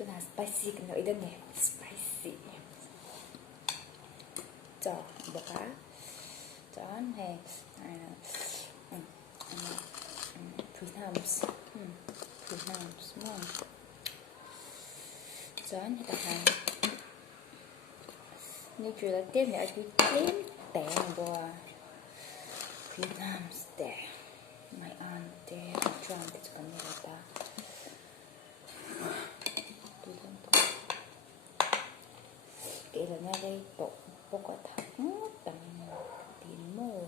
또 나 스파이시 그냥 이랬네. 스파이시. 자, 뭐가? 전 해. Vietnam's. Vietnam's đúng. Chọn thì tập hành. Như chuyện là tiếp này chú tím tẻ bò. Vietnam's tẻ. My aunt tẻ. John thì chỉ cần như ta. Kể là ngay đây bộ quả thẳng tầm tiền mô.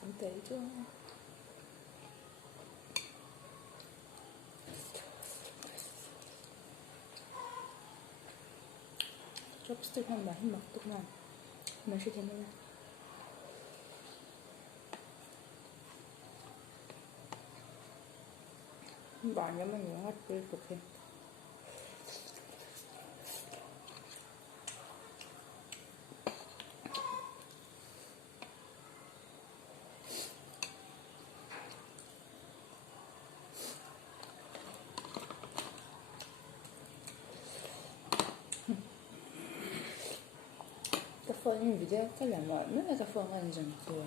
Không tế chứ. chopstick 한 많이 먹더만 맛이 되면 많이 하면 영화 볼 좋게. Cái phone như vậy chắc là mọi rất là cái phone ăn dần tuổi.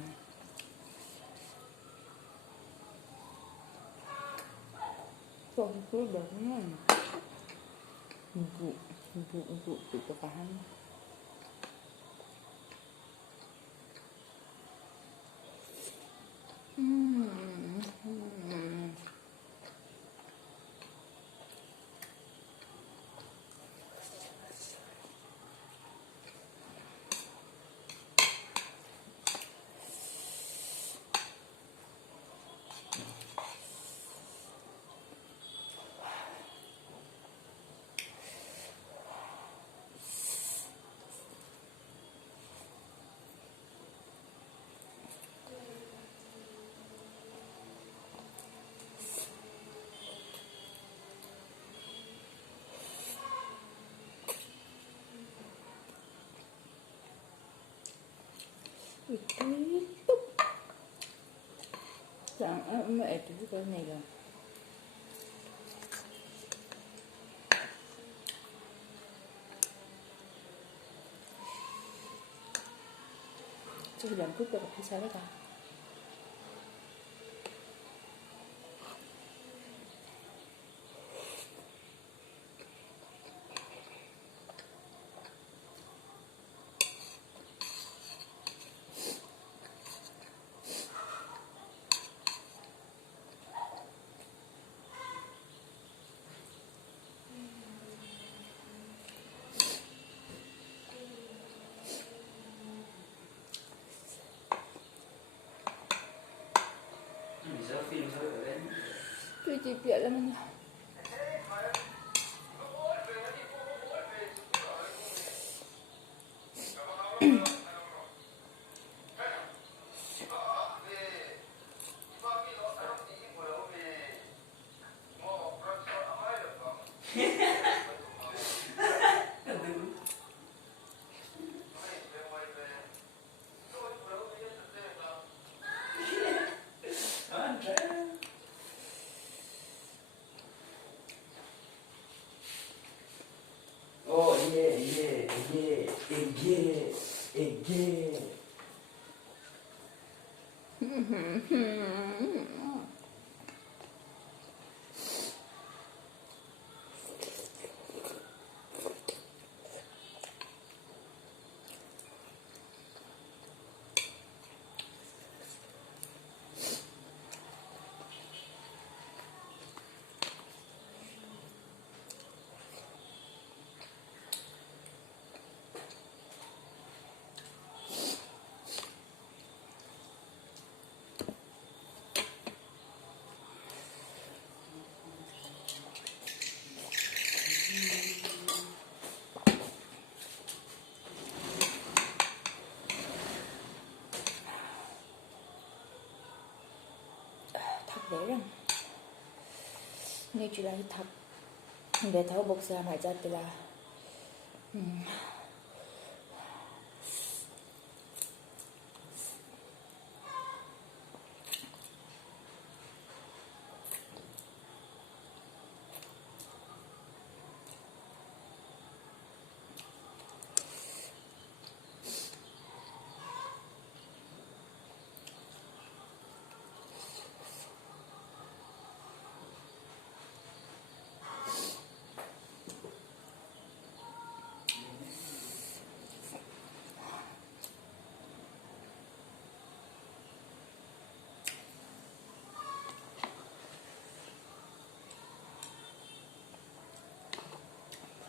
Phone cứ đúng rồi. Vụ của cả hai. Chẳng mẹ cái này là 저기 양끝뼈가 비싸다. Tôi chỉ biết là mình rằng như chỉ là thật về thấu bốc ra mà ra thì là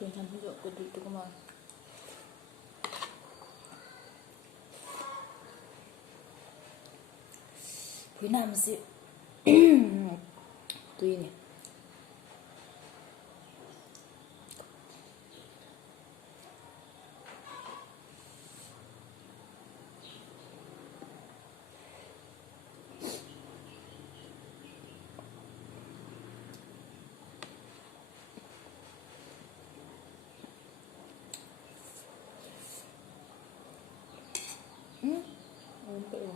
Phương Thanh ví dụ của tôi cảm ơn. Phía Nam sẽ tuy này tự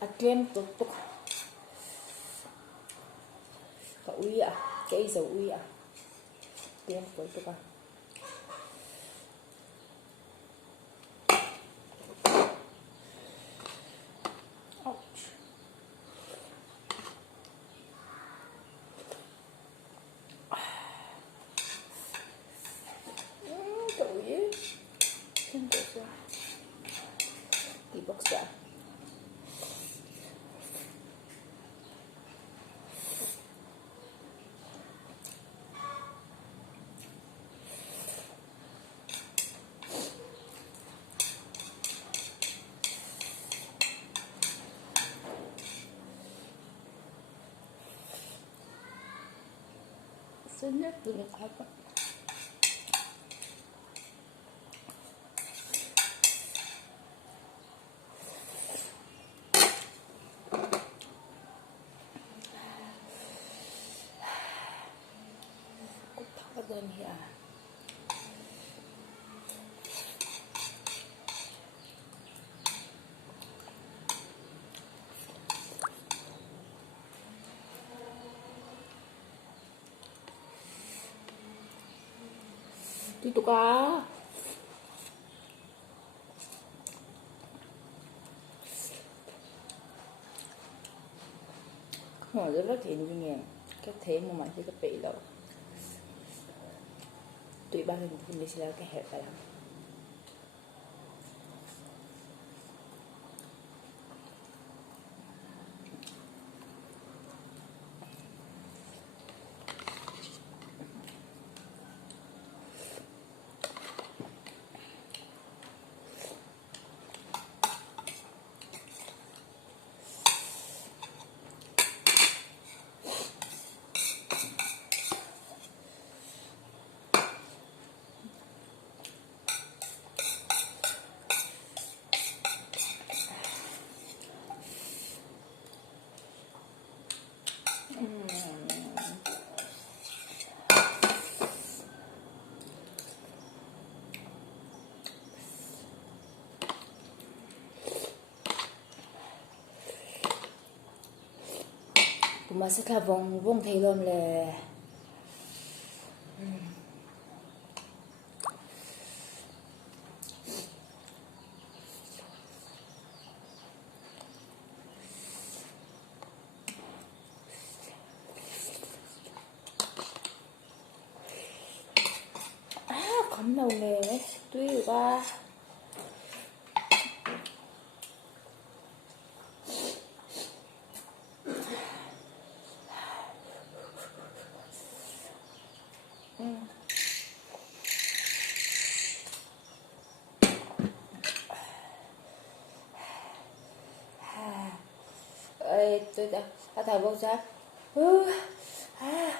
Atlem tutuk ka uwi cái dầu uwi Atlem tutuk di box ra. Sedap banget apa? Then here dito ka rất là thiện như nghe cái thế mà mày cái bị đâu tụi ba mình thì sẽ là cái hệ phải làm Pumasok ka vong thailom le khóm đầu nghề đấy tuy ba tôi đã thả bông ra Uh, ah,